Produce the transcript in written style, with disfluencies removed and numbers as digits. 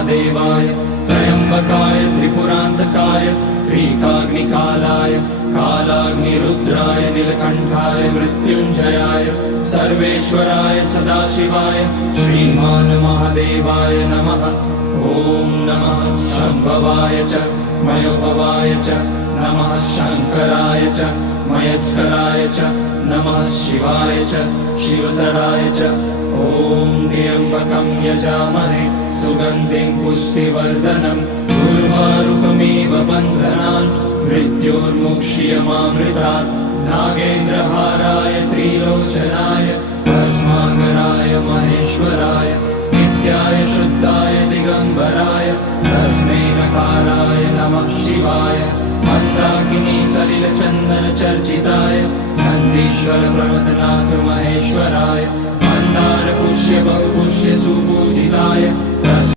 महादेवाय त्र्यंबकाय त्रिपुरांतकाय त्रिकाग्निकालाय कालाग्निरुद्राय नीलकंठाय मृत्युंजयाय सर्वेश्वराय सदाशिवाय श्रीमान महादेवाय नमः। ओम नमः शंभवाय च मयोभवाय च नमः शंकराय च मयस्कराय च नमः शिवाय च शिवतराय च। ओम त्र्यंबकं यजामहे सुगंधिं पुष्टिवर्धनम् उर्वारुकमिव बन्धनान् मृत्योर्मुक्षीयमामृतात्। नागेन्द्रहाराय त्रिलोचनाय भस्मांगराय महेश्वराय नित्याय शुद्धाय दिगंबराय तस्मै नकाराय नमः शिवाय। मंदाकिनी सलिल चंदन चर्चिताय नंदीश्वर प्रमथनाथ महेश्वराय मंदार पुष्य बहुपुष्य सुपूजिताय।